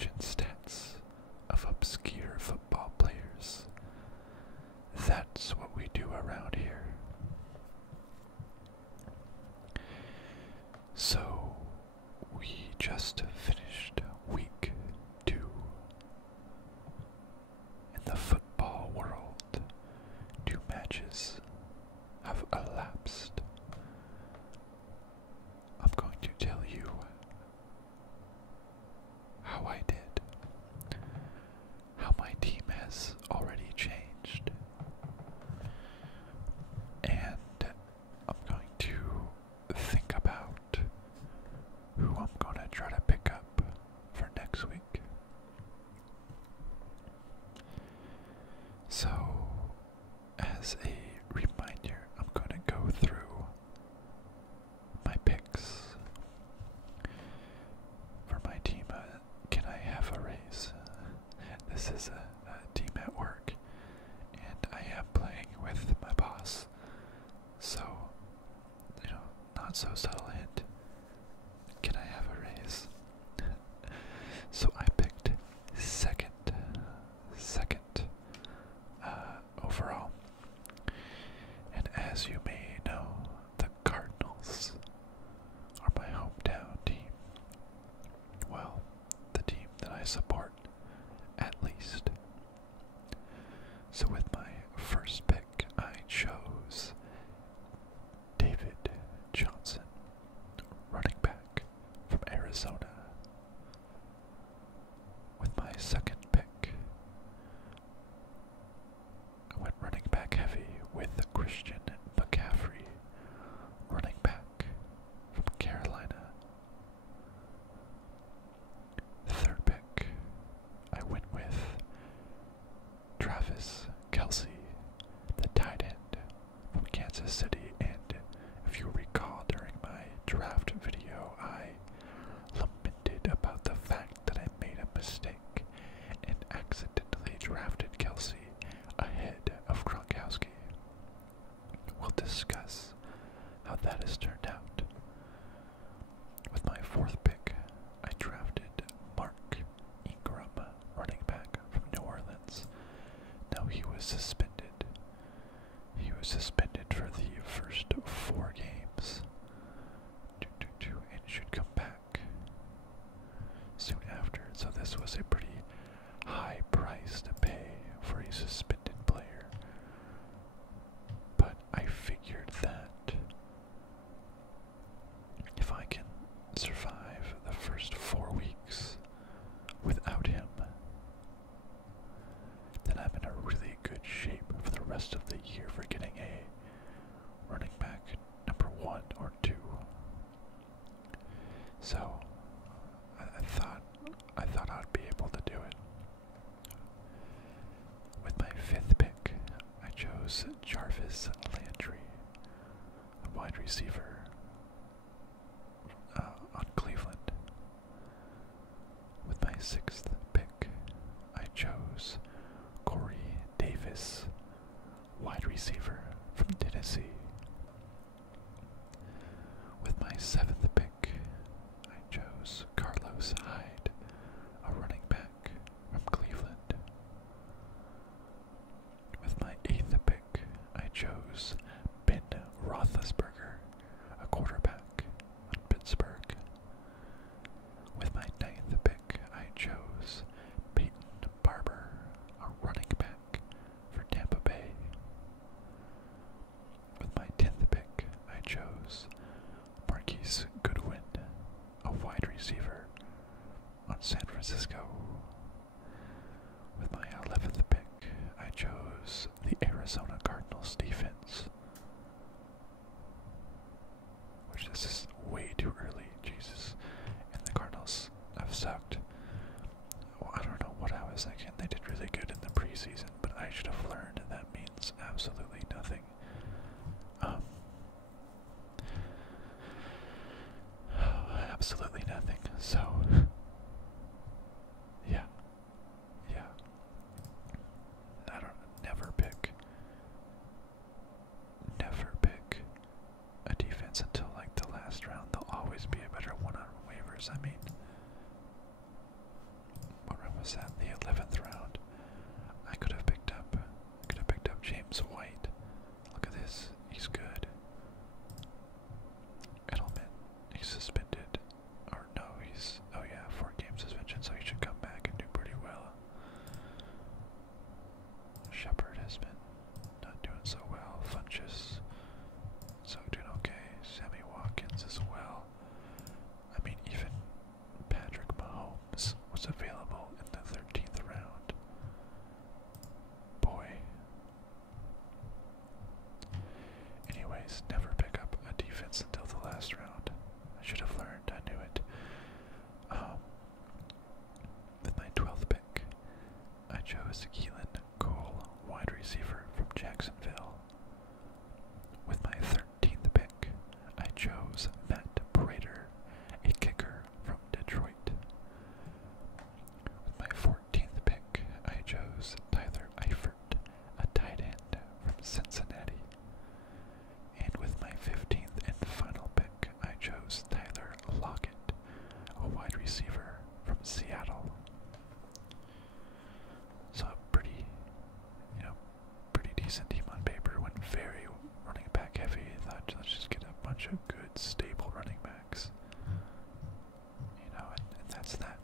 age and stats of obscure football players. That's what we do around here. So, we just finished week 2 in the football world. 2 matches have elapsed. I'm going to tell you how I did, how my team has already changed, and I'm going to think about who I'm going to try to pick up for next week. So, as a reminder, I'm going to go through my picks for my team. Can I have a raise? This is a team at work, and I am playing with my boss. So, not so subtle hint. Can I have a raise? So I picked second overall. And as you may know, the Cardinals are my hometown team. Well, the team that I support, at least. So with my first pick, I chose David Johnson, running back from Arizona. With my second pick, I went running back heavy with Christian McCaffrey, running back from Carolina. Third pick, I went with Travis Kelce, the tight end from Kansas City, and if you recall during my draft video, I lamented about the fact that I made a mistake and accidentally drafted Kelce ahead of Gronkowski. We'll discuss how that has turned out. With my fourth pick, I drafted Mark Ingram, running back from New Orleans. Now he was suspended. He was suspended for the first 4 games. And should come back soon after. So this was a pretty high price to pay for a suspended player. But I figured that if I can survive the first 4 weeks without him, then I'm in a really good shape for the rest of the year for getting a running back number 1 or 2. So I thought I'd be able to do it. With my 5th pick, I chose Jarvis Landry, a wide receiver on Cleveland. With my 6th pick, I chose Corey Davis, wide receiver from Tennessee. With my 7th pick, I chose Carlos Hyde, a running back from Cleveland. With my 8th pick, I chose Ben Roethlisberger, a quarterback from Pittsburgh. With my 9th pick, I chose Peyton Barber, a running back for Tampa Bay. With my 10th pick, I chose Marquise Goodwin, a wide receiver on San Francisco. With my 11th pick, I chose the Arizona Cardinals defense. Which this is way too early, Jesus. And the Cardinals have sucked. Well, I don't know what I was thinking. They did really good in the preseason, but I should have learned that means absolutely nothing. Absolutely nothing. So, yeah. Never pick a defense until like the last round. There'll always be a better one on waivers. I mean, chose Keelan Cole, wide receiver from Jacksonville. With my 13th pick, I chose Matt Prater, a kicker from Detroit. With my 14th pick, I chose Tyler Eifert, a tight end from Cincinnati. And with my 15th and final pick, I chose Tyler Lockett, a wide receiver from Seattle. So a pretty decent team on paper. Went very running back heavy. I thought, let's just get a bunch of good, stable running backs. And that's that.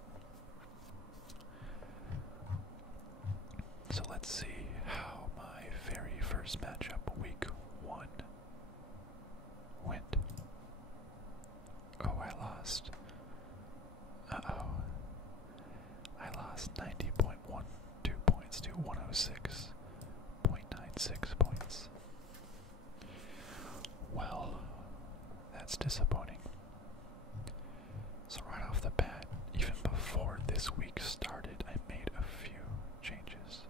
So let's see how my very first matchup, week 1, went. Oh, I lost. Uh-oh. I lost 90.12 points to 106.96 points. Well, that's disappointing. So right off the bat, even before this week started, I made a few changes.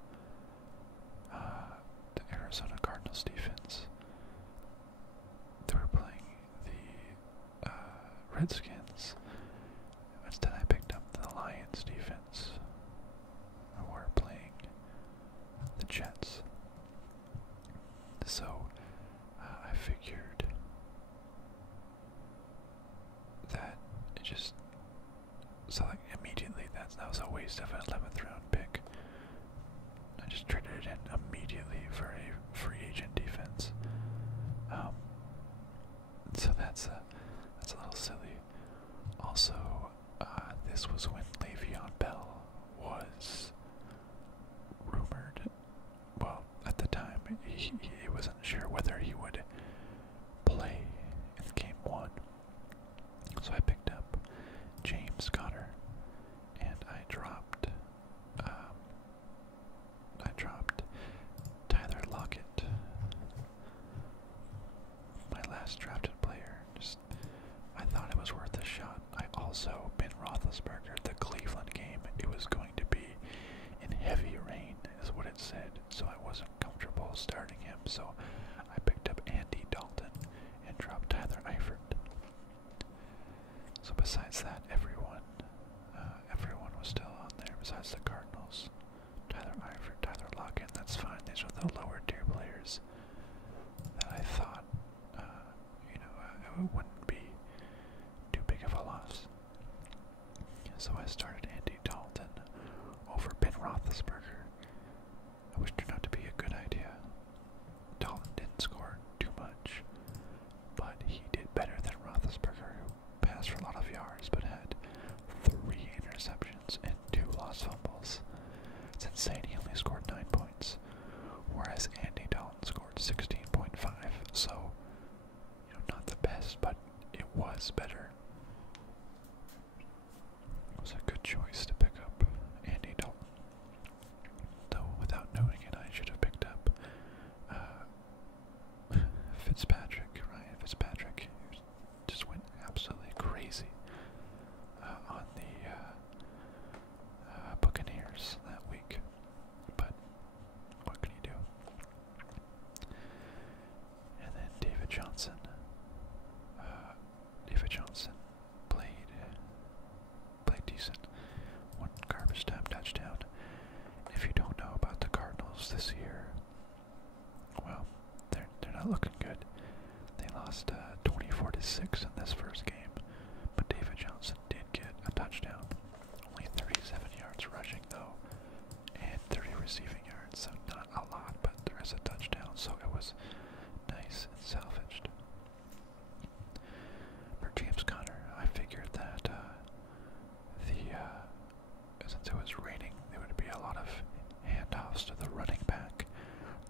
The Arizona Cardinals defense. They were playing the Redskins. Instead, I picked up the Lions defense, who were playing the Jets. So I figured that it just immediately that was a waste of an 11th round pick. I just traded it in immediately for a free agent defense. So that's a little silly. Also, this was when Le'Veon Bell was rumored. Well, at the time, he wasn't sure whether he would play in game 1. So I picked up James Conner, and I dropped Tyler Lockett, my last drafted player. I thought it was worth a shot. I also, Ben Roethlisberger, the Cleveland game, it was going to be in heavy rain, is what it said, so I wasn't comfortable starting him, so I picked up Andy Dalton and dropped Tyler Eifert. So besides that, everyone was still on there besides the Cardinals. Tyler Eifert, Tyler Lockett, that's fine. These are the lower tier players that I thought, it wouldn't be too big of a loss. So I started Andy Dalton over Ben Roethlisberger, which turned out to be a good idea. Dalton didn't score too much, but he did better than Roethlisberger, who passed for a lot of yards but had 3 interceptions and 2 lost fumbles. It's insane. He only scored 9 points, whereas Andy Dalton scored 16.5. So, not the best, but it was better. It was a good choice to pick up Andy Dalton. Though, without knowing it, I should have picked up Ryan Fitzpatrick, who just went absolutely crazy on the Buccaneers that week. But what can you do? And then David Johnson. Played decent. 1 garbage time touchdown. If you don't know about the Cardinals this year, well, they're not looking good. They lost 24-6 in this first game, but David Johnson did get a touchdown. Only 37 yards rushing though, and 30 receiving yards, so not a lot, but there is a touchdown, so it was nice and salvaged. For James Conner, I figured that since it was raining, there would be a lot of handoffs to the running back.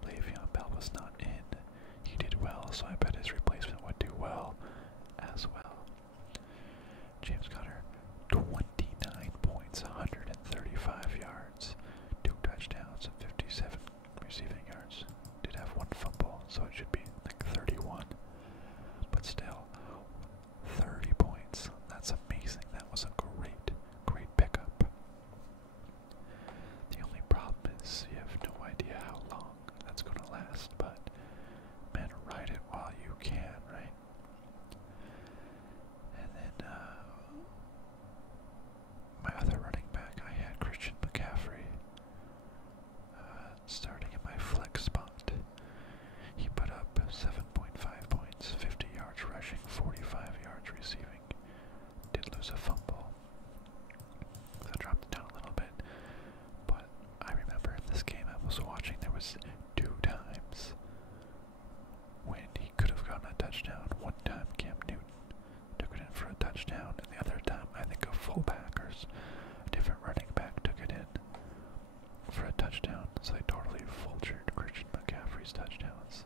Le'Veon Bell was not in. He did well, so I bet his replacement would do well as well. James Conner, 29 points, 135 yards, 2 touchdowns, and 57 receiving yards. Did have 1 fumble, so it should be like 31. But still, 30 points. That's amazing. That was a great pickup. The only problem is touchdown, so they totally vultured Christian McCaffrey's touchdowns.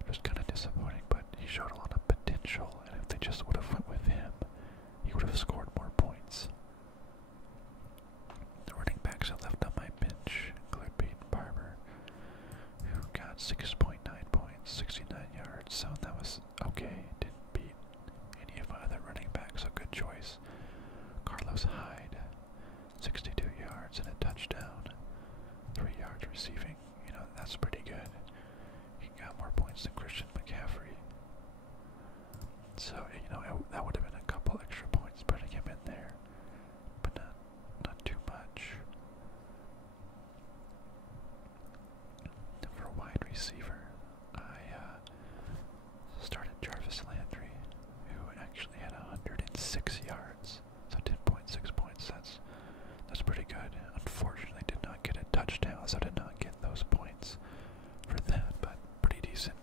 It was kind of disappointing, but he showed a lot of potential, and if they just would have went with him, he would have scored more points. The running backs I left on my bench include Peyton Barber, who got 6.9 points, 69 yards, so that was okay. Didn't beat any of my other running backs, so good choice. Carlos Hyde, 62 yards and a touchdown, 3 yards receiving. You know, that's pretty good. He got more points than Christian McCaffrey. So, you know, that would have been a couple extra points putting him in there, but not too much. For wide receiver, I started Jarvis Landry, who actually had 106 yards, so 10.6 points. That's pretty good. Unfortunately, did not get a touchdown, so did not get those points for that, but pretty decent.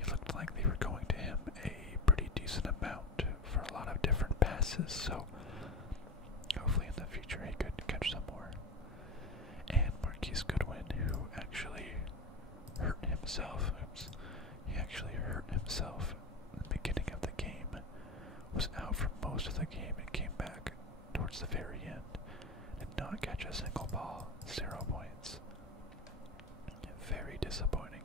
It looked like they were going to him a pretty decent amount for a lot of different passes, so hopefully in the future he could catch some more. And Marquise Goodwin, who actually hurt himself. Oops. He actually hurt himself in the beginning of the game. Was out for most of the game and came back towards the very end. Did not catch a single ball. 0 points. Very disappointing.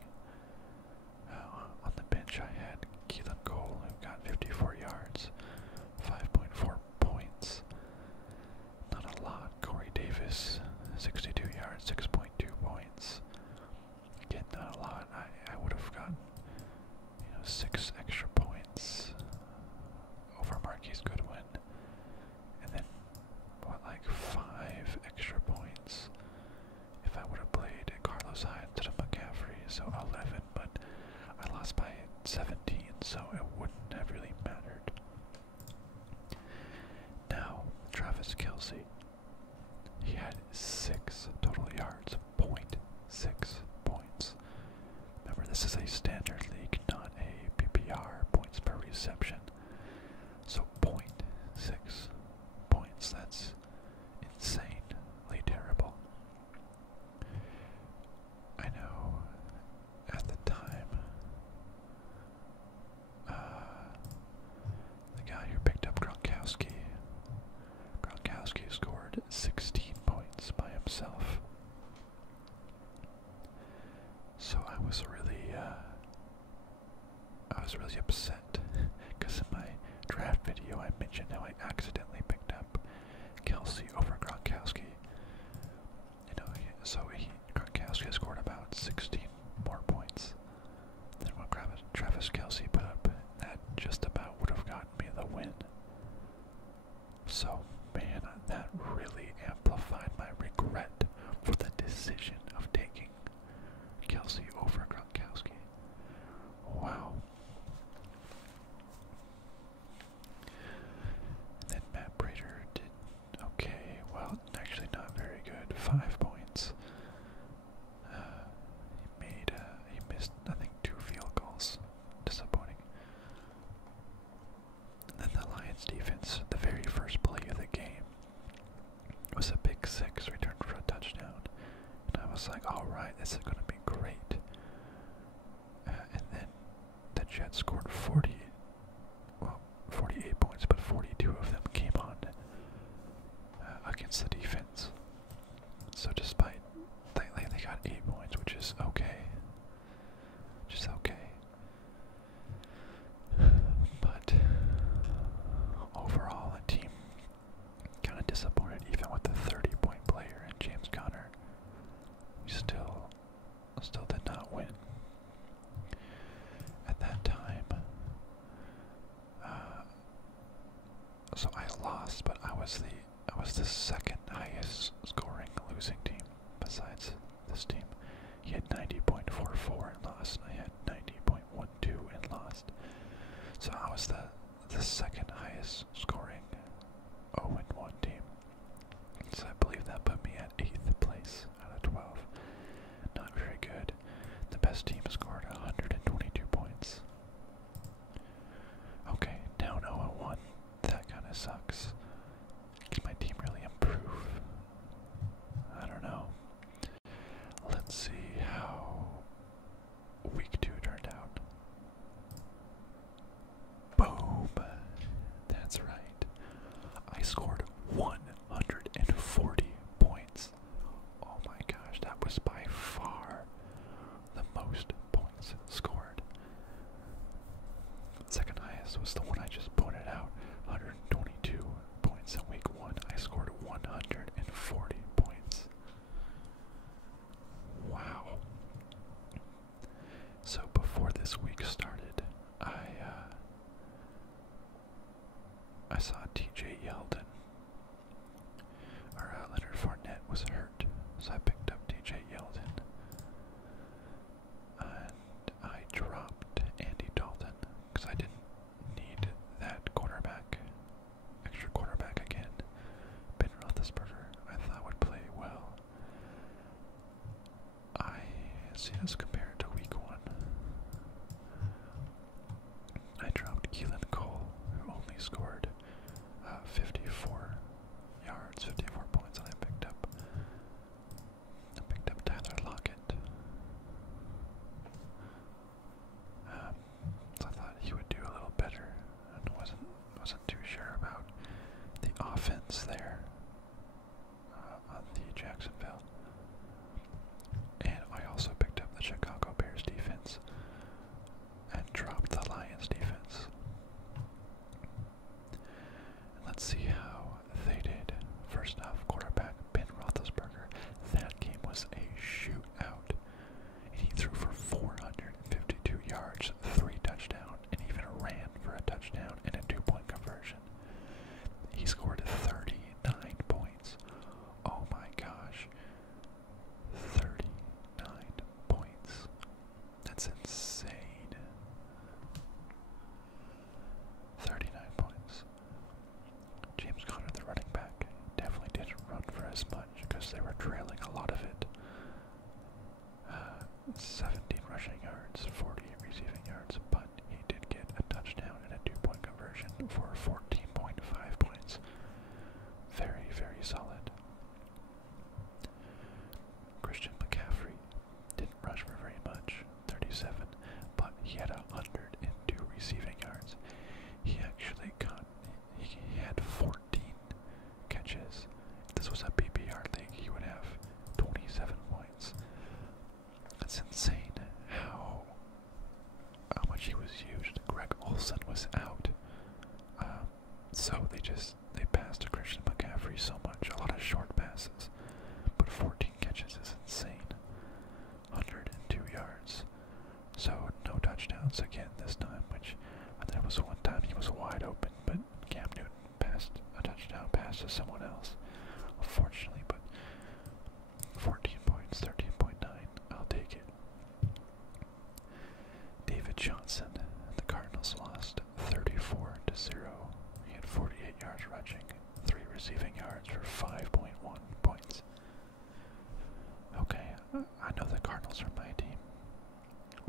On the bench I had Keelan Cole, who got 54 yards, 5.4 points. Not a lot. Corey Davis, 62 yards, 6.2 points. Again, not a lot. I would have gotten, 6 extra points over Marquise Goodwin. And then, like 5 extra points if I would have played Carlos Hyde instead of McCaffrey. So 11, but I lost by 17, so it wouldn't have really mattered. Now, Travis Kelce. He had 6 total yards, 0.6 points. Remember, this is a standard league, not a PPR, points per reception. So 0.6 points, that's insanely terrible. I know, at the time, the guy who picked up Gronkowski scored 16 points by himself. So I was really upset because in my draft video I mentioned how I accidentally picked up Kelce over Gronkowski. Gronkowski scored about 16 more points than what Travis Kelce put up. That just about would have gotten me the win. So, man, that really amplified my regret for the decision of taking Kelce over Gronkowski. Wow. And then Matt Prater did okay. Well, actually not very good. 5 points. He missed, I think, 2 field goals. Disappointing. And then the Lions defense, the very first play of the game, was a big 6 returned for a touchdown. And I was like, alright, this is going to be great. And then the Jets scored 48 points, but 42 of them came on against the defense. So despite, they got 8 points, which is okay. Just okay. But overall, the team kind of disappointed, even with the 30-point player and James Conner. We still did not win. At that time, so I lost, but I was the second highest scoring losing team besides this team. He had 90.44 and lost. I had 90.12 and lost. So I was the second highest scoring 0-1 team. So I believe that put me at 8th place out of 12. Not very good. The best team scored 122 points. Okay, down 0-1. That kind of sucks. Can my team really improve? I don't know. see as compared to week 1. I dropped Keelan Cole, who only scored 54 yards, 54 points, and I picked up Tyler Lockett. So I thought he would do a little better, and wasn't too sure about the offense there on the Jacksonville. And I also picked up the Chicago Bears defense and dropped the Lions defense. And let's see how they did. First off, quarterback Ben Roethlisberger. That game was a shootout. And he threw for 452 yards, 3 touchdowns, and even ran for a touchdown and a 2-point conversion. He scored 39 points. Oh my gosh. 39 points. That's insane. 39 points. James Conner, the running back, definitely didn't run for as much because they were trailing a lot of it. 17 rushing yards, 40 receiving yards, but he did get a touchdown and a 2-point conversion for 14.5 points. Very, very solid. Christian McCaffrey didn't rush for very much, 37, but he had 102 receiving yards. He actually he had 14 catches. If this was a PPR league, he would have 27 points. That's insane how much he was used. Greg Olsen was out. So they passed to Christian McCaffrey so much, a lot of short passes. But 14 catches is insane. 102 yards. So no touchdowns again this time, which there was one time he was wide open, but Cam Newton passed a touchdown pass to someone else, unfortunately. But 14 points, 13.9, I'll take it. David Johnson, the Cardinals lost 34-0. He had 48 yards rushing, 3 receiving yards for 5.1 points. Okay, I know the Cardinals are my team,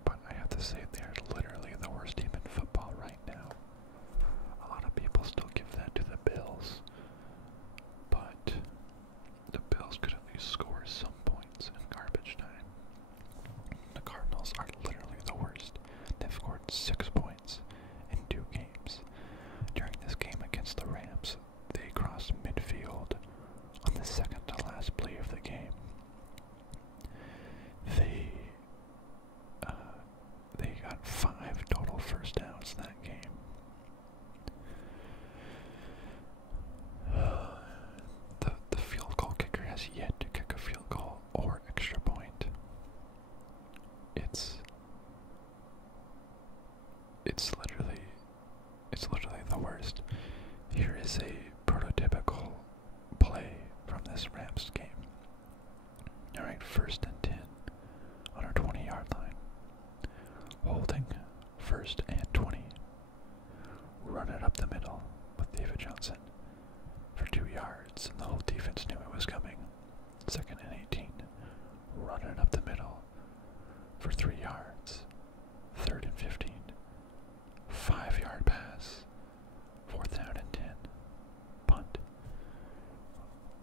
but I have to say they're literally the worst team in football right now. A lot of people still give that to the Bills, but the Bills could at least score some points in garbage time. The Cardinals are literally the worst. They've scored 6 points in 2 games. During this game against the Rams, they crossed midfield on the second to last play of the game. They got 5 total first downs that game. The field goal kicker has yet to kick a field goal or extra point. It's literally the worst. Here is a prototypical play from this Rams game. Alright, 1st and 10 on our 20-yard line. Holding 1st and 20. Run it up the middle with David Johnson for 2 yards, and the whole defense knew it was coming. 2nd and 18. Run it up the middle for 3 yards. 3rd and 15. 5-yard pass. 4th down and 10. Punt.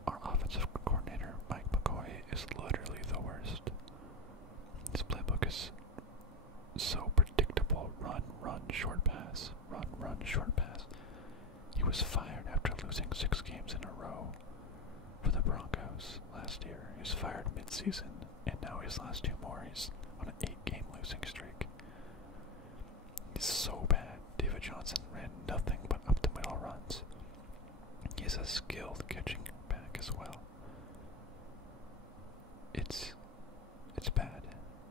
Our offensive coordinator, Mike McCoy, is literally the worst. This playbook is so predictable. Run, short pass. Run, short pass. He was fired after losing 6 games in a row for the Broncos last year. He was fired mid-season, and now his last 2 more. He's on an 8-game losing streak. He's so bad. David Johnson ran nothing but up the middle runs. He's a skilled catching back as well. It's bad.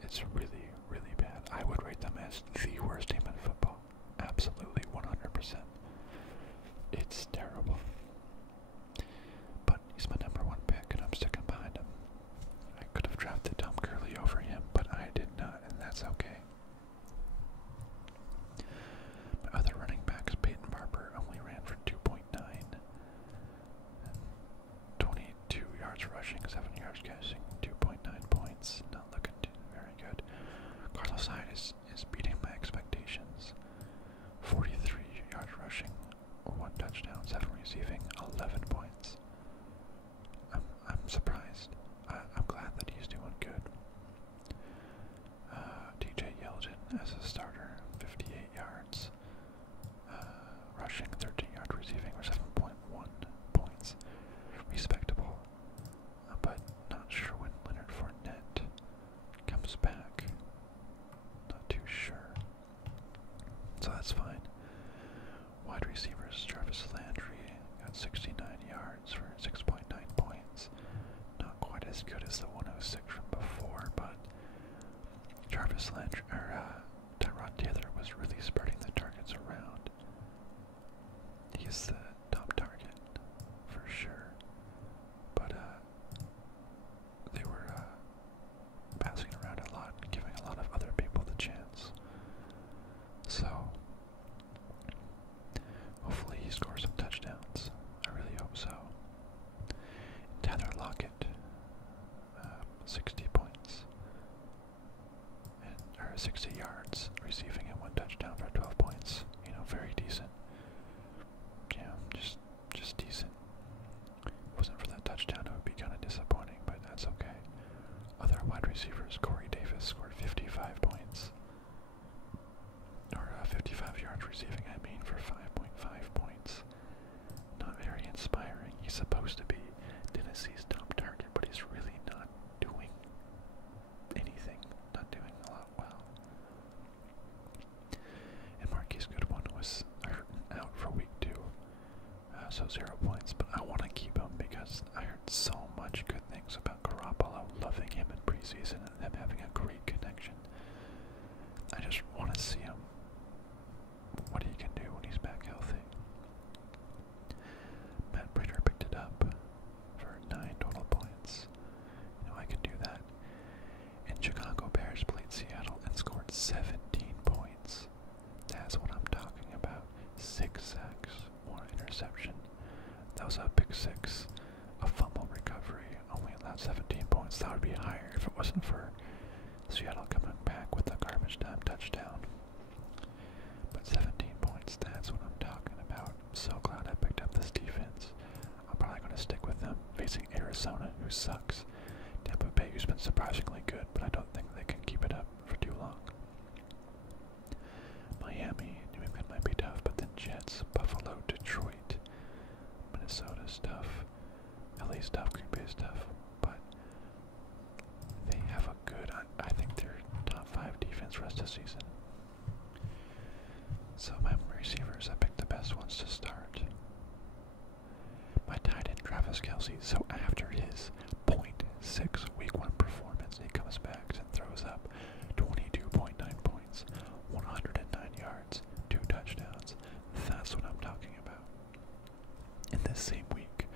It's really, really bad. I would rate them as the worst team in football. Absolutely, 100%. It's terrible. But he's my #1 pick, and I'm sticking behind him. I could have drafted Tom Gurley over him, but I did not, and that's okay. My other running backs, Peyton Barber, only ran for 2.9. 22 yards rushing, 7 yards catching, 2.9 points. Not looking very good. side is beating my expectations. 43 yards rushing, 1 touchdown, 7 receiving, 11 points. I'm surprised. I'm glad that he's doing good. DJ Yeldon as a starter, 58 yards, rushing, 13 yards receiving for 7.1 points. Respectable, but not sure when Leonard Fournette comes back. Not too sure. So that's fine. Wide receivers, Jarvis Landry got 69 yards for 6.9 points. Not quite as good as the 106 from before, but Jarvis Landry, Tyrod Taylor was really spreading the targets around. He's the top target, for sure. But, they were, passing around a lot and giving a lot of other people the chance. So, hopefully he scores some touchdowns. I really hope so. Tyler Lockett, 60 points. Or 60 yards receiving and 1 touchdown for 12 points. You know, very decent. Yeah, just decent. If it wasn't for that touchdown, it would be kind of disappointing, but that's okay. Other wide receivers, Corey Davis scored 55 points. Or 55 yards receiving, I mean, for 5.5 points. Not very inspiring. He's supposed to be Tennessee's top target, but he's really not doing anything. Not doing a lot well. And Marquise Goodwin was hurt out for week 2. So 0 points, but I want to keep him because I heard so much good things about Garoppolo, loving him in preseason and them having a great connection. I just want to see him, what he can do when he's back healthy. Matt Breeder picked it up for 9 total points. You know, I can do that. And Chicago Bears played Seattle and scored 17 points. That's what I'm talking about. 6 sacks, 1 interception. That was a pick 6, a fumble recovery, only allowed 17 points. That would be higher if it wasn't for Seattle coming back with a garbage time touchdown. But 17 points, that's what I'm talking about. I'm so glad I picked up this defense. I'm probably going to stick with them, facing Arizona, who sucks. Tampa Bay, who's been surprisingly good, but I don't think they can keep it up for too long. Miami, New England might be tough, but then Jets, Buffalo, Detroit, Minnesota's tough, LA's tough, Green Bay's tough, but they have a good, I think they're top 5 defense rest of the season. So my receivers, I picked the best ones to start. My tight end, Travis Kelce, so after his .6 week 1 performance, he comes back and throws up 22.9 points, 109 yards, 2 touchdowns. That's what I'm talking about. In this same week,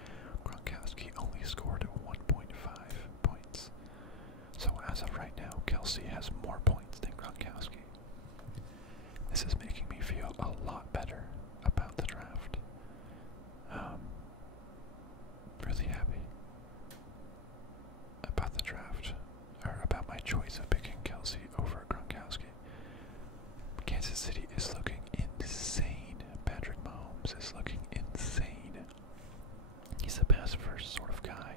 Gronkowski only scored 1.5 points. So as of right now, Kelce has more points than Gronkowski. This is making me feel a lot better about the draft. Really happy about the draft, or about my choice of picking Kelce over Gronkowski. Kansas City is looking insane. Patrick Mahomes is looking insane. He's a pass first sort of guy,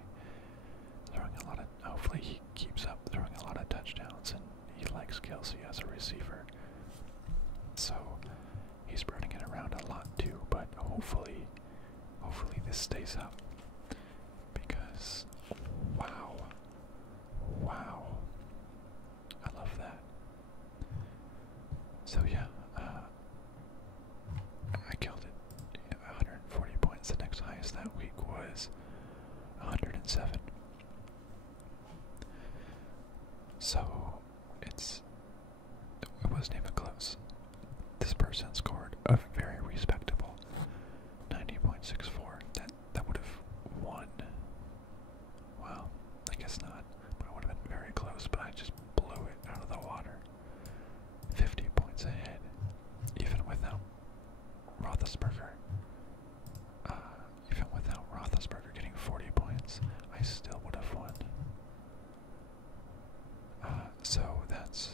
throwing a lot of, hopefully he keeps up throwing a lot of touchdowns, and he likes Kelce as a receiver. So he's spreading it around a lot too, but hopefully this stays up, because wow, I love that. So yeah, I killed it. 140 points. The next highest that week was 107. So it wasn't even close. This person scored a very respectable 90.64. That would have won. Well, I guess not. But it would have been very close, but I just blew it out of the water. 50 points ahead. Even without Roethlisberger. Even without Roethlisberger getting 40 points, I still would have won. So that's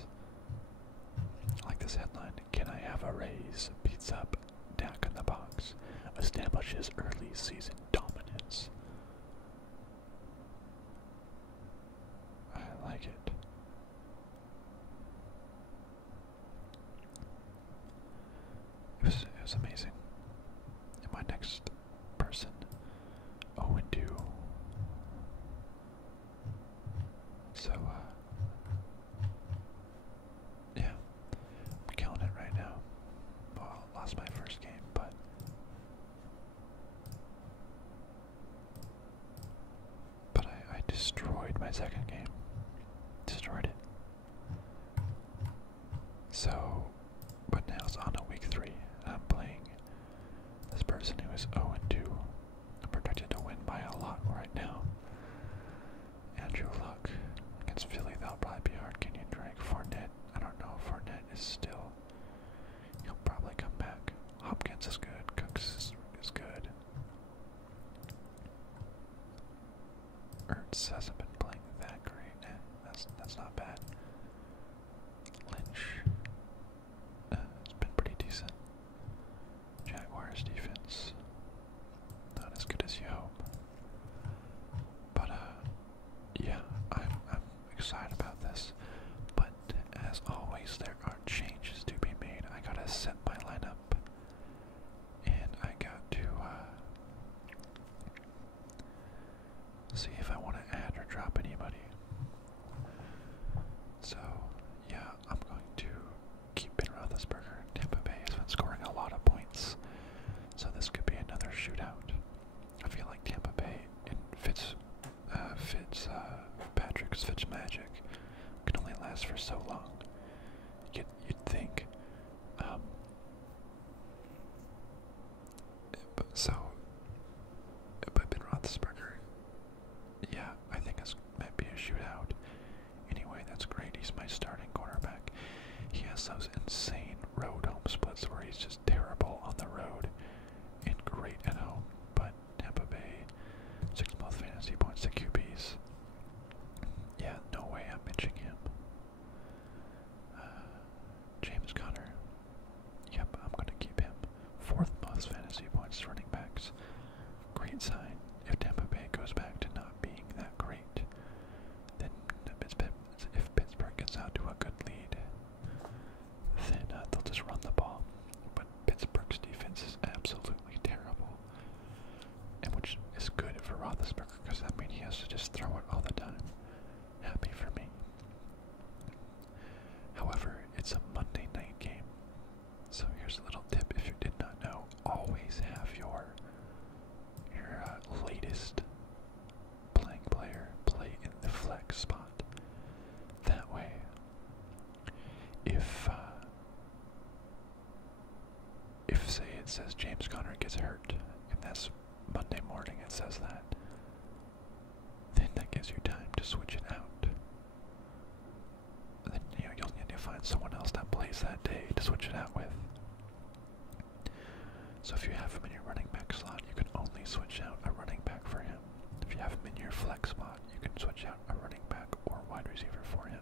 destroyed my second game. Destroyed it. So, but now it's on to week 3. I'm playing this person who is 0-2. I'm projected to win by a lot right now. Andrew Luck against Philly, that'll probably be hard. Kenyon Drake, Fournette. I don't know if Fournette is still. He'll probably come back. Hopkins is good. Cooks is good. Ertz hasn't been playing that great. That's not bad. Lynch. It's been pretty decent. Jaguars defense. Not as good as you hope. But yeah, I'm excited about this. But as always, there are changes to be made. I gotta set my lineup, and I got to see if I want to add or drop anybody. So yeah, I'm going to keep Ben Roethlisberger. Tampa Bay has been scoring a lot of points, so this could be another shootout. I feel like Tampa Bay and Patrick's Fitzmagic can only last for so long. You'd think. But Ben Roethlisberger, yeah, I think it might be a shootout. Anyway, that's great. He's my starting cornerback. He has those insane road home splits where he's just terrible on the road and great at home. But Tampa Bay, 6th most fantasy points to QBs. Yeah, no way I'm benching him. James Conner. Yep, I'm going to keep him. 4th most fantasy points to running backs. Great sign. If Tampa Bay goes back to not being that great, then if Pittsburgh gets out to a good lead, then they'll just run the ball. But Pittsburgh's defense is absolutely terrible, and which is good for Roethlisberger because that means he has to just throw it all the time. Happy for me. However, it's a Monday night game, so here's a little tip if you did not know: always have your latest playing player play in the flex spot. That way, if say it says James Conner gets hurt, and that's Monday morning, it says that, then that gives you time to switch it out. Then you'll need to find someone else that plays that day to switch it out with. So if you have him in your running back slot, you can only switch out a running back for him. If you have him in your flex spot, you can switch out a running back or wide receiver for him.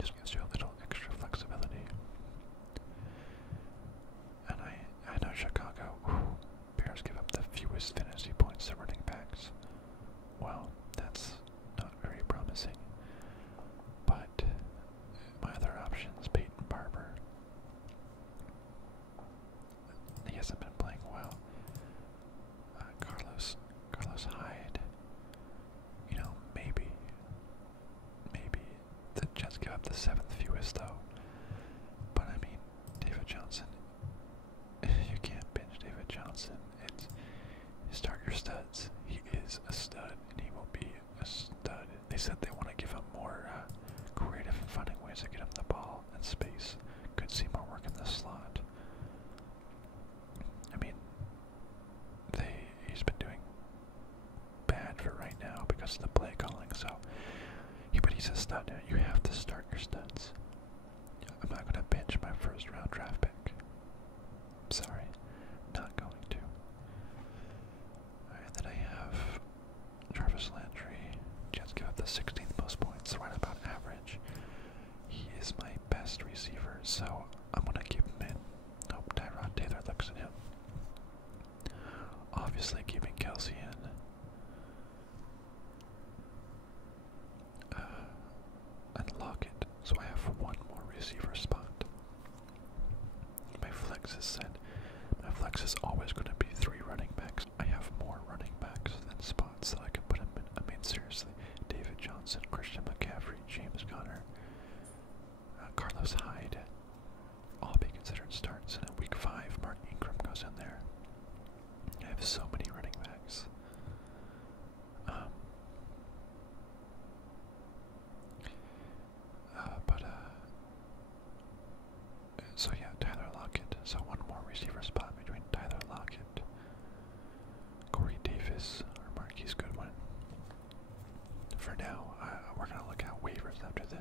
Just gives you a little extra flexibility. And I know Chicago, Bears give up the fewest fantasy points to running backs. Well, that's not very promising. But my other option is Peyton Barber. He hasn't been playing well. Carlos Hyde. You know, maybe the Jets give up the 7th fewest though. But I mean, David Johnson. You can't bench David Johnson. It's you start your studs. He is a stud, and he will be a stud. They said they want to give him more creative and finding ways to get him the ball and space. Could see more work in the slot. I mean, he's been doing bad for right now because of the play calling. So, yeah, but he's a stud. You have to start your studs. I'm not going to bench my 1st round draft pick. Sorry, not going to. Alright, then I have Jarvis Landry. Jets give up the 16th most points, right about average. He is my best receiver, so I'm going to keep him in. Hope Tyrod Taylor looks at him. Obviously keeping Kelsey in. And Lockett, so I have one more receiver spot. My flex is set. My flex is always going to be 3 running backs. I have more running backs than spots that I can put him in. I mean, seriously, David Johnson, Christian McCaffrey, James Conner, Carlos Hyde, all be considered starts. And in week 5, Mark Ingram goes in there. I have so many running backs.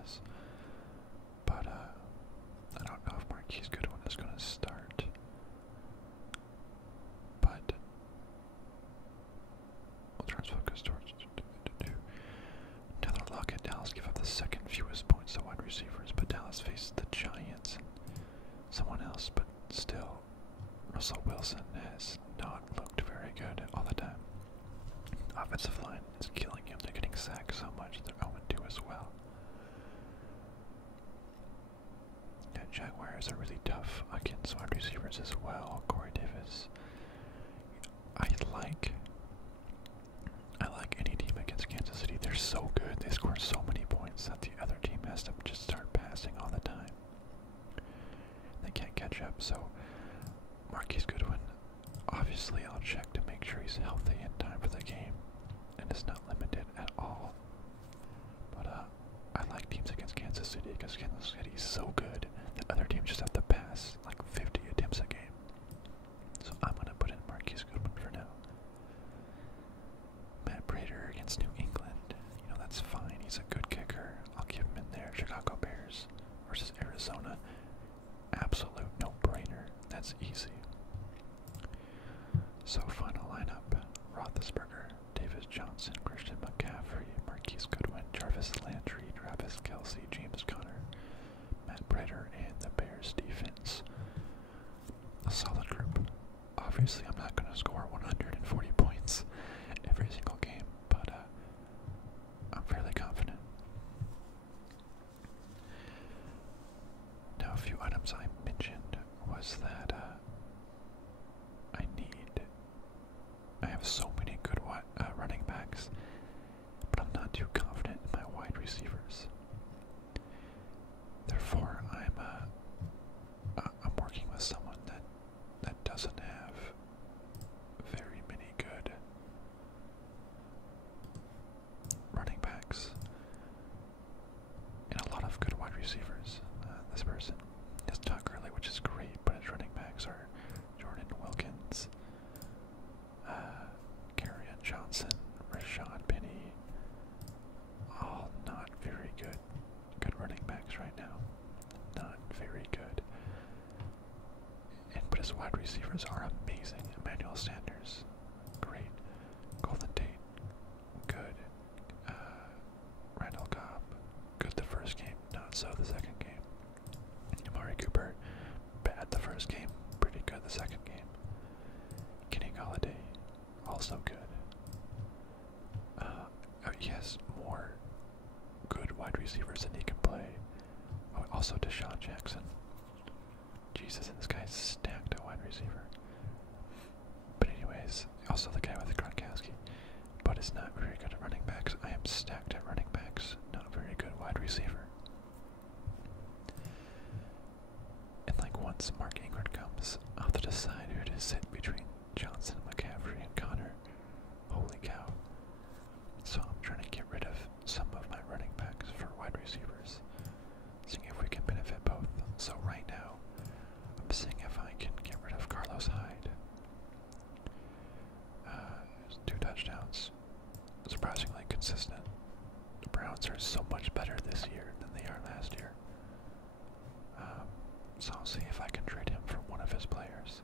this. But I don't know if Marquise Goodwin is going to start. But we'll turn focus towards Tyler Lockett. Dallas give up the second fewest points to wide receivers, but Dallas faces the Giants and someone else, but still, Russell Wilson has not looked very good all the time. Offensive line is killing him. They're getting sacked so much. They're 0-2 as well. Yeah, Jaguars are really tough against wide receivers as well. Corey Davis. I like any team against Kansas City. They're so good. They score so many points that the other team has to just start passing all the time. They can't catch up. So Marquise Goodwin, obviously I'll check to make sure he's healthy in time for the game and is not limited at all. But I like teams against Kansas City because Kansas City is so good that other teams just have to pass like 50 attempts a game. So I'm going to put in Marquise Goodwin for now. Matt Prater against New England. You know, that's fine. He's a good kicker. I'll keep him in there. Chicago Bears versus Arizona. Absolute no-brainer. That's easy. So final lineup. Roethlisberger, Davis Johnson, Christian McCaffrey, Marquise Goodwin, Jarvis Landry, Travis Kelce, James Conner, Matt Prater, and the Bears defense. A solid group. Obviously, I'm not going to score 140 points every single game, but I'm fairly confident. Now, a few items I mentioned was that I have so many good running backs, but I'm not too confident in my wide receivers. Therefore, I'm working with someone that doesn't have very many good running backs and a lot of good wide receivers. This person is Todd Gurley, which is great, but his running backs are Jordan Wilkins, Kerryon Johnson, Rashad Penny, all not very good running backs right now. Not very good. But his wide receivers are amazing. Emmanuel Sanders, great. Golden Tate, good. Randall Cobb, good the first game, not so the second game. Amari Cooper, bad the first game, pretty good the second game. Kenny Golladay, also good. He has more good wide receivers than he can play. Oh, also Deshaun Jackson. Jesus, this guy's stacked at wide receiver. But anyways, also the guy with Gronkowski. But it's not very good at running backs. I am stacked at running backs, not very good wide receiver. And like once Mark Ingram comes, I'll have to decide who to sit between Johnson, McCaffrey, and Connor. Holy cow. So I'm trying to get rid of some of my running backs for wide receivers, seeing if we can benefit both. So right now, I'm seeing if I can get rid of Carlos Hyde. 2 touchdowns. Surprisingly consistent. The Browns are so much better this year than they are last year. So I'll see if I can trade him for one of his players.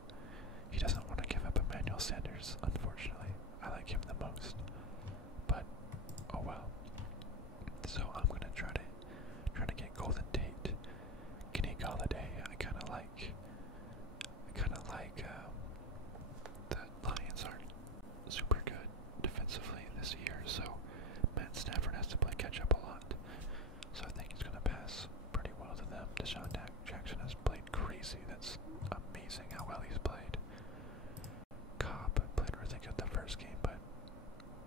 He doesn't want to give up Emmanuel Sanders, unfortunately. I like him the most. But, oh well. So I'm going to try to get Golden Tate. Kenny Golladay, I kind of like the Lions aren't super good defensively this year, so Matt Stafford has to play catch up a lot. So I think he's going to pass pretty well to them. Deshaun Jackson has played crazy. That's amazing how well he's played. Cobb played really good the first game, but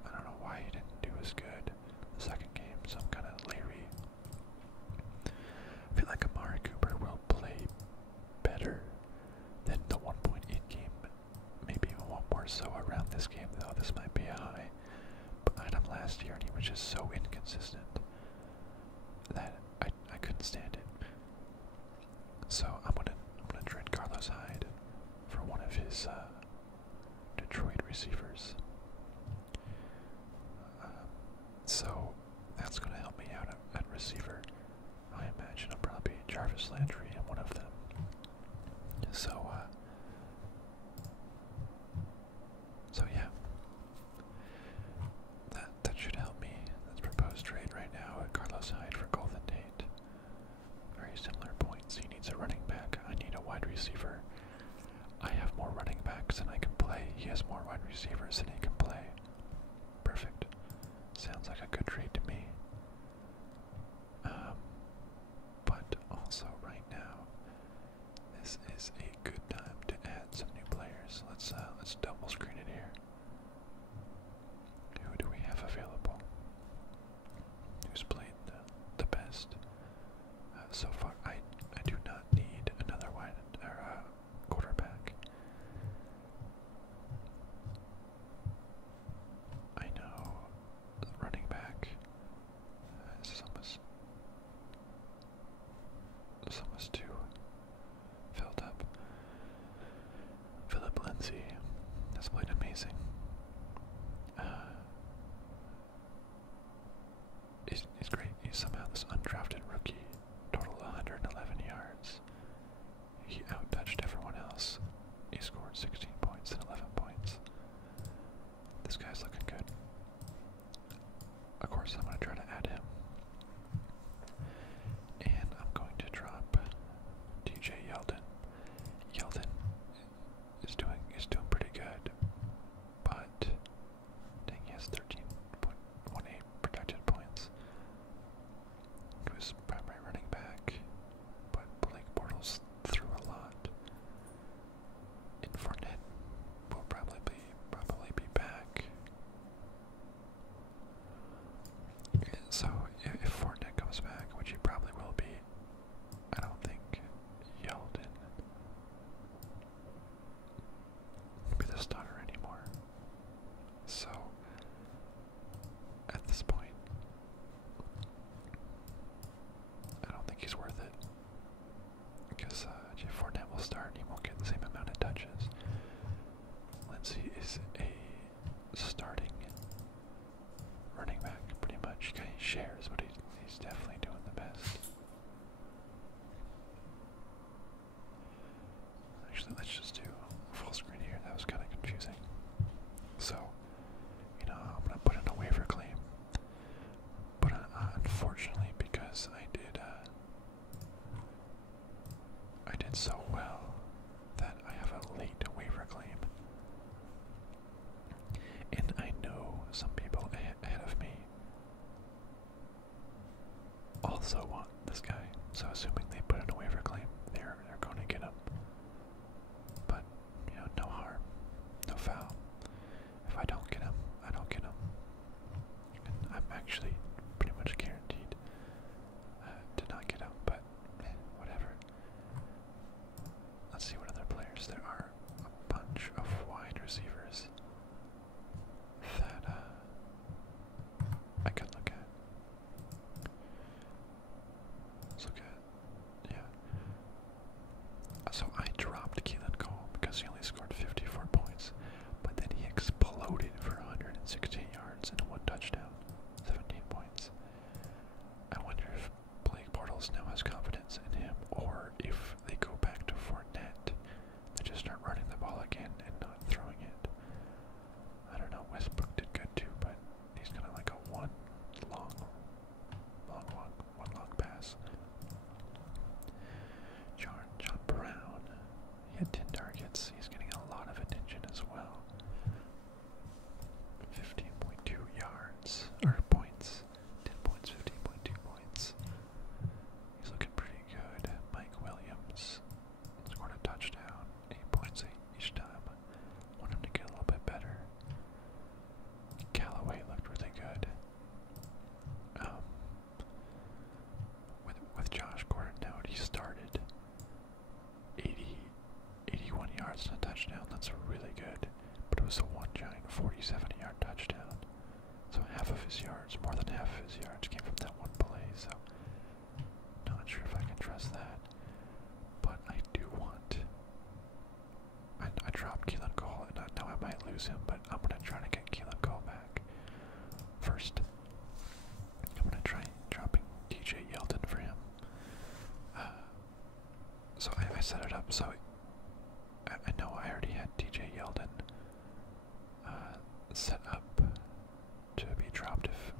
I don't know why he didn't do as good the second game, so I'm kind of leery. I feel like Amari Cooper will play better than the 1.8 game, maybe even one more so around this game, though. This might be a high, but I had him last year and he was just so inconsistent that I couldn't stand it. So I'm gonna trade Carlos Hyde for one of his Detroit receivers. So that's gonna help me out at receiver. Jarvis Landry and one of them. So, yeah. That should help me. Let's propose trade right now at Carlos Hyde for Golden Tate. Very similar points. He needs a running back. I need a wide receiver. I have more running backs than I can play. He has more wide receivers than he can play. Perfect. Sounds like a good trade to me. But also right now, this is a good time to add some new players. Let's double screen it here. Who do we have available? Who's played the best so far? I do not need another quarterback. I know running back. This is almost too filled up. Philip Lindsay has played amazing. He's great. He's somehow this undrafted rookie. Total 111 yards. He out-touched everyone else. He scored 16 points and 11 points. This guy's looking good. Of course, I'm going to try to add him. And I'm going to drop DJ Yeldon. Yeldon is doing pretty good, but dang, he has 13.18 protected points. He was primary running back, but Blake Bortles threw a lot. And Fournette will probably be back. So if Fournette comes back, which he probably will be, I don't think Yeldon will be the starter anymore. So at this point, I don't think he's worth it, because Fournette will start and he won't get the same amount of touches. Lindsay is a starting running back, pretty much. He shares, but he's definitely doing the best. Actually, let's just do full screen here. That was kind of confusing. So, I'm gonna put in a waiver claim, but unfortunately, because I did so well that I have a late waiver claim, and I know some people ahead of me also want this guy. So assuming they put in a waiver claim, they're going to get him. But no harm, no foul. If I don't get him, I don't get him. And I'm actually pretty much guaranteed to not get him. But whatever. Let's see what other players there are. A bunch of wide receivers that I could look at. Let's look at, yeah. So I dropped Keelan Cole because he only scored 54 points, but then he exploded for 116 yards and one touchdown, 17 points. I wonder if Blake Bortles now has confidence in him, or if they go back to Fournette, they just start running the ball again and not throwing it. I don't know. Westbrook did good too, but he's kind of like a one long pass. John Brown, he had 10 targets. He's getting a lot of attention as well. 15.2 yards, or points. 10 points, 15.2 points. He's looking pretty good. Mike Williams scored a touchdown. 8 points each time. Want him to get a little bit better. Callaway looked really good. With Josh Gordon out, he started 81 yards and a touchdown. That's really good. But it was a one giant 47-yard touchdown. So half of his yards, more than half of his yards, came from that one play. So not sure if I can trust that. But I do want. I dropped Keelan Cole, and I know I might lose him, but I'm gonna try to get Keelan Cole back. First, I'm gonna try dropping DJ Yeldon for him. So I know I already had TJ Yeldon set up to be dropped if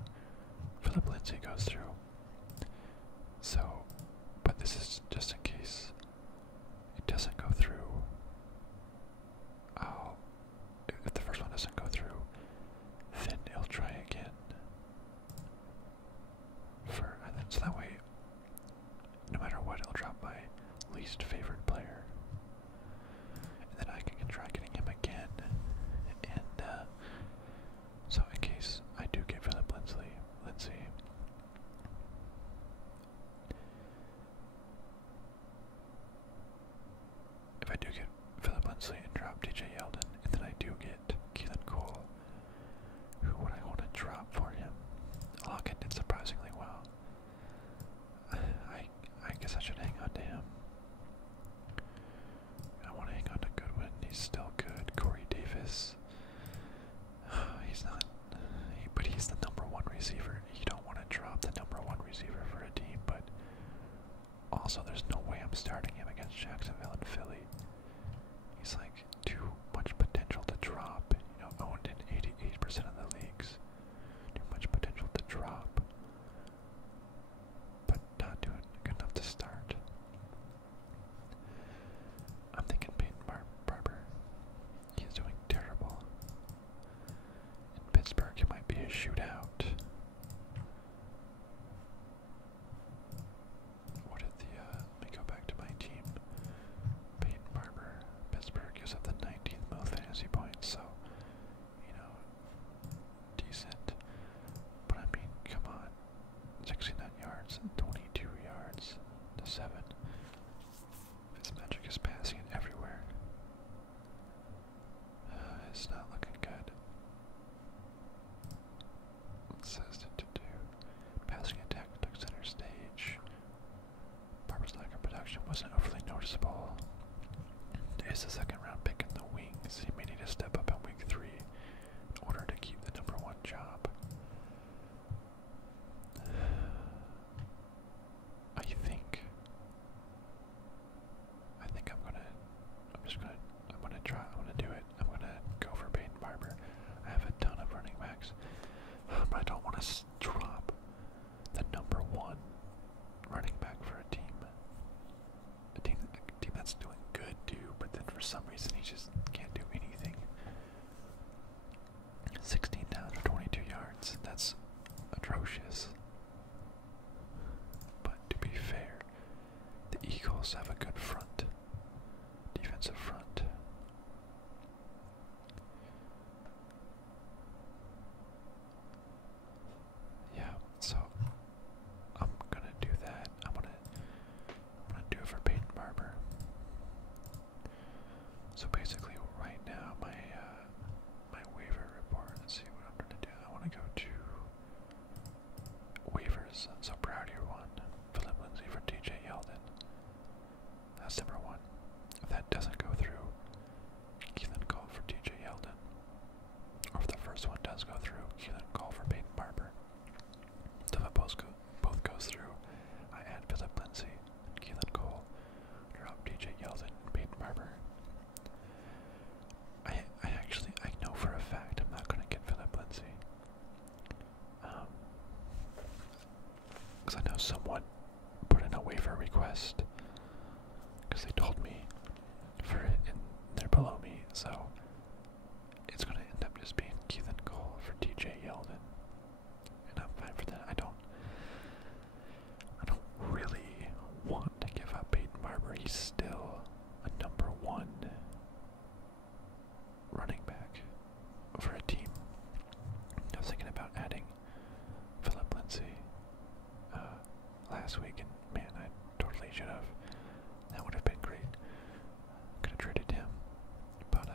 Philip Lindsay goes through. So, but this is just in case it doesn't go through. If the first one doesn't go through, then he'll try again. And then so that way, no matter what, it'll drop my least favorite player, and then I can try getting him again. And so in case I do get Philip Lindsay, if I do get Philip Lindsay and drop DJ Yeldon, and then I do get Keelan Cole, who would I want to drop for him? Lockett did surprisingly well. I guess I should hang on to him. I want to hang on to Goodwin. He's still good. Corey Davis. He's not, but he's the #1 receiver. You don't want to drop the #1 receiver for a team, but also there's no way I'm starting him against Jacksonville and Philly. He's like too much potential to drop. You know, owned in 88% of the leagues. Too much potential to drop, but not doing good enough to start. I'm thinking Peyton Barber. He's doing terrible. In Pittsburgh, it might be a shootout. What did let me go back to my team. Peyton Barber, Pittsburgh gives up the 19th most fantasy points, so, you know, decent. But I mean, come on. 69 yards and 22 yards to 7. Fitzmagic is passing it everywhere. It's not looking good. It says to do. Passing attack took center stage. Barber's lack of production wasn't overly noticeable. Is the second round pick in the wings. He may need to step up in week 3 in order to keep the #1 job. I'm gonna do it. I'm gonna go for Peyton Barber. I have a ton of running backs, but I don't want to drop the #1 running back for a team. A team that's doing good too, but then for some reason he just can't do anything. 16 downs for 22 yards. That's atrocious. But to be fair, the Eagles have a good front, defensive front. Yeah, so I'm gonna do that. I'm gonna do it for Peyton Barber. So basically, right now, my waiver report. Let's see what I'm gonna do. I want to go to waivers. So Browder 1, Philip Lindsay for TJ Yeldon. That's #1. If that doesn't go through, Keelan Cole for TJ Yeldon. Or if the first one does go through, Keelan Cole for Peyton Barber. So if it both goes through, I add Philip Lindsay, Keelan Cole, drop TJ Yeldon, Peyton Barber. I know for a fact I'm not gonna get Philip Lindsay. Because I know someone put in a waiver request. Because they told me for it, and they're below me, so it's gonna end up just being Keelan Cole for TJ Yeldon, and I'm fine for that. I don't really want to give up Peyton Barber. He's still a #1 running back for a team. I was thinking about adding Philip Lindsay last week, and man, I totally should have. That would have been great. Could have traded him, but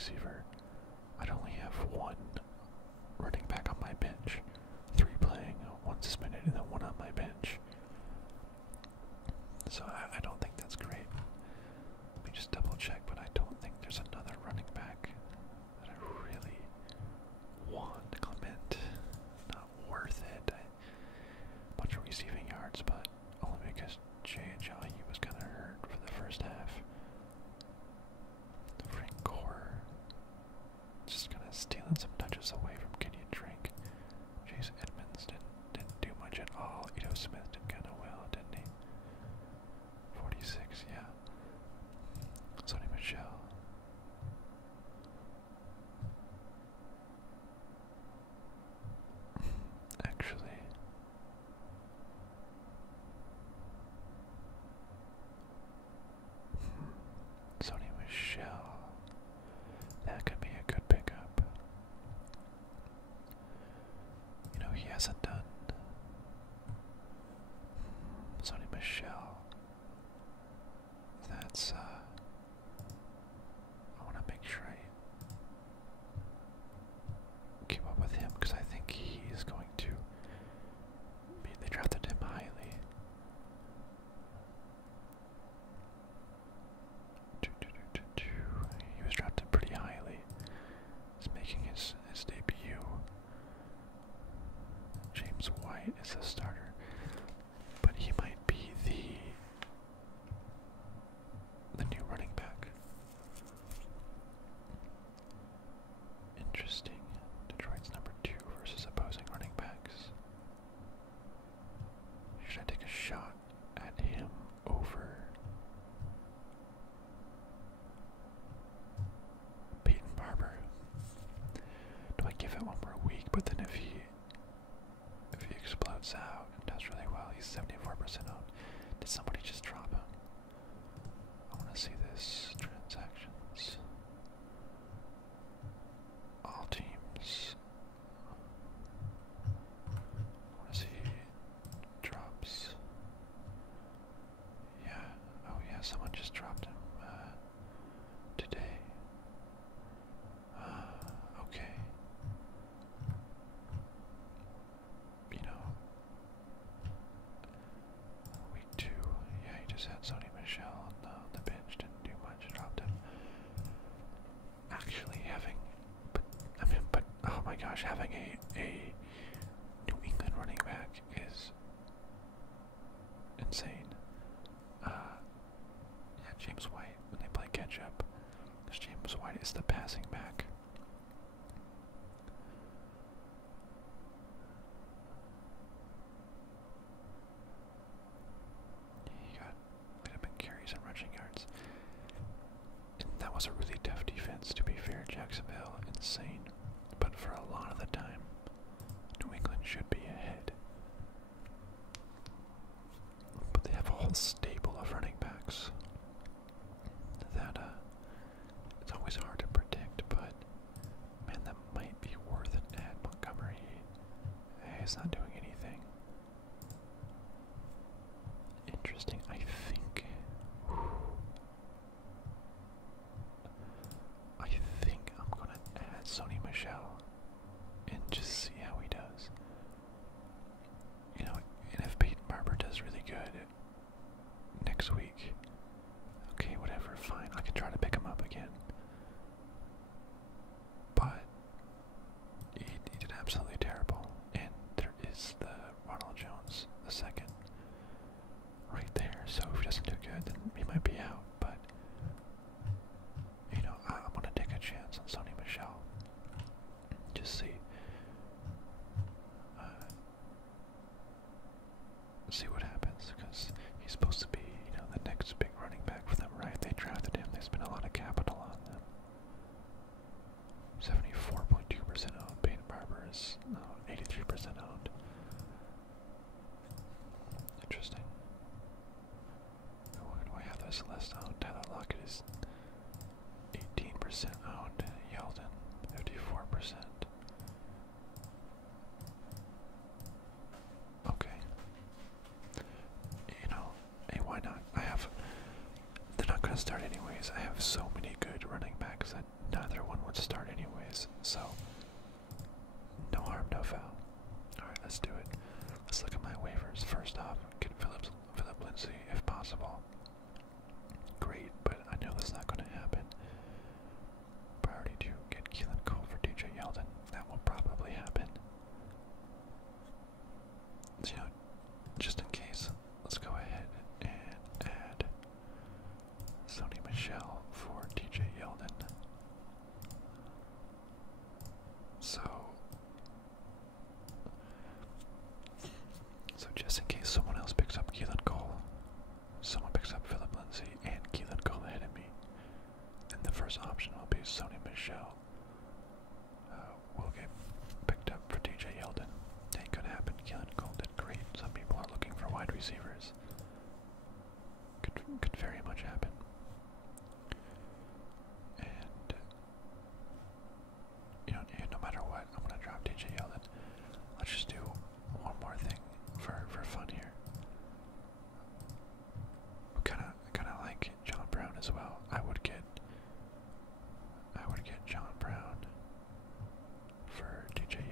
receiver. I'd only have one running back on my bench. 3 playing, 1 suspended, and then 1 on my bench. So I don't think that's great. Let me just double check, but I don't think there's another running back that I really want. Clement, not worth it. A bunch of receiving yards, but only because Jay was kind of hurt for the first half. Frank Gore, just kind of stealing some touches away from Kenyon Drake. Chase Edmonds didn't do much at all. Ito Smith did kind of well, didn't he? 46, yeah. Sonny Michel. Actually, Sonny Michel. That could be a good pickup. You know, he hasn't done Sonny Michel. That's, I want to make sure I keep up with him because I think he's going to be, they drafted him highly. He was drafted pretty highly. He's making his debut. James White is the starter, but he might be the new running back. Interesting. Detroit's number 2 versus opposing running backs. Should I take a shot at him over Peyton Barber? Do I give it one more week, but then if he explodes out and does really well, he's 74% owned. Did somebody just drop him? I want to see this. Transactions. All teams. I want to see drops. Yeah. Oh yeah, someone just dropped him today. Okay. You know, week 2, yeah, he just had Sonny Michel on the bench, didn't do much, dropped him. Actually having, but oh my gosh, having a New England running back is insane. Yeah, James White, when they play catch up, because James White is the passing back. He got up in carries and rushing yards. And that was a really tough defense, to be fair. Jacksonville, insane. But for a lot of the time, New England should be ahead. But they have a whole stable of running backs that it's always hard to predict, but man, that might be worth it. Ed Montgomery, he's not doing anything. Interesting, I think I'm gonna add Sonny Michel and just see how he does. You know, and if Peyton Barber does really good next week, okay, whatever, fine. I can try to pick him up again. But he did absolutely terrible. And there is the Ronald Jones, the second, right there. So if he doesn't do good, then he might be out. But you know, I'm gonna take a chance on Sonny Michel. Just see. See what happens, because he's supposed to be, you know, the next big running back for them, right? They drafted him. They spent a lot of capital on them. 74.2% owned. Peyton Barber is 83% owned. Interesting. Where do I have this list owned? Tyler Lockett is 18% owned. Yeldon, 54%. Okay. You know, hey, why not? They're not going to start anyways. I have so many good running backs that neither one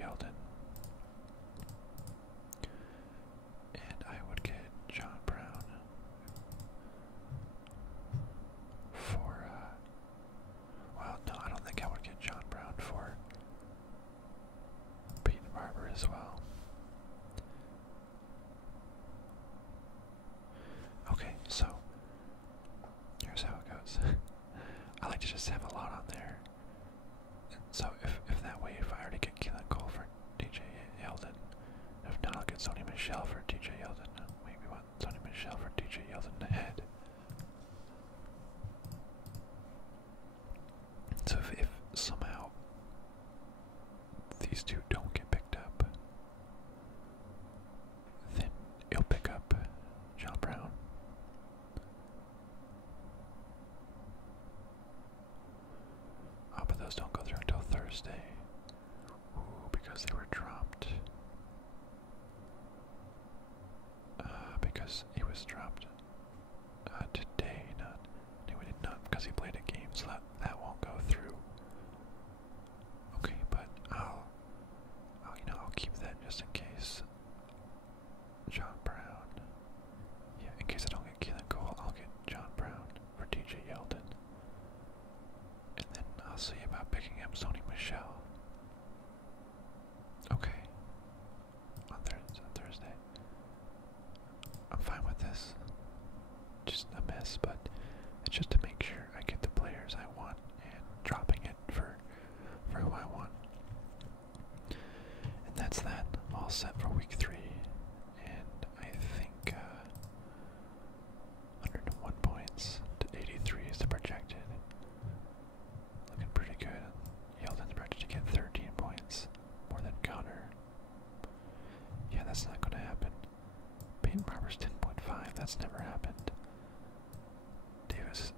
Yeldon. And I would get John Brown for, well, no, I don't think I would get John Brown for Peyton Barber as well. Okay, so here's how it goes. I like to just have a lot on there. So if that way, if I already get Keelan Cole for DJ Yeldon, if not, I'll get Sony Michel for DJ Yeldon. Maybe want Sony Michel for DJ Yeldon ahead. So if somehow these two don't get picked up, then you'll pick up John Brown. Oh, but those don't go through until Thursday. Ooh, because they were dropped. Because he was dropped today, not. No, he did not, because he played a game, so that won't go through. Okay, but I'll keep that just in case. John Brown. Yeah, in case I don't get Keelan Cole, I'll get John Brown for DJ Yeldon. And then I'll see about picking up Sony Michel. Okay. On Thursday. I'm fine with this. Just a mess, but it's just to make sure I get the players I want and dropping it for who I want. And that's that. I'm all set for week 3. And I think 101 points to 83 is the projected. Looking pretty good. Yeldon's projected to get 13 points. More than Connor. Yeah, that's not going to happen. Peyton Barber's 10.5. That's never happened. Davis is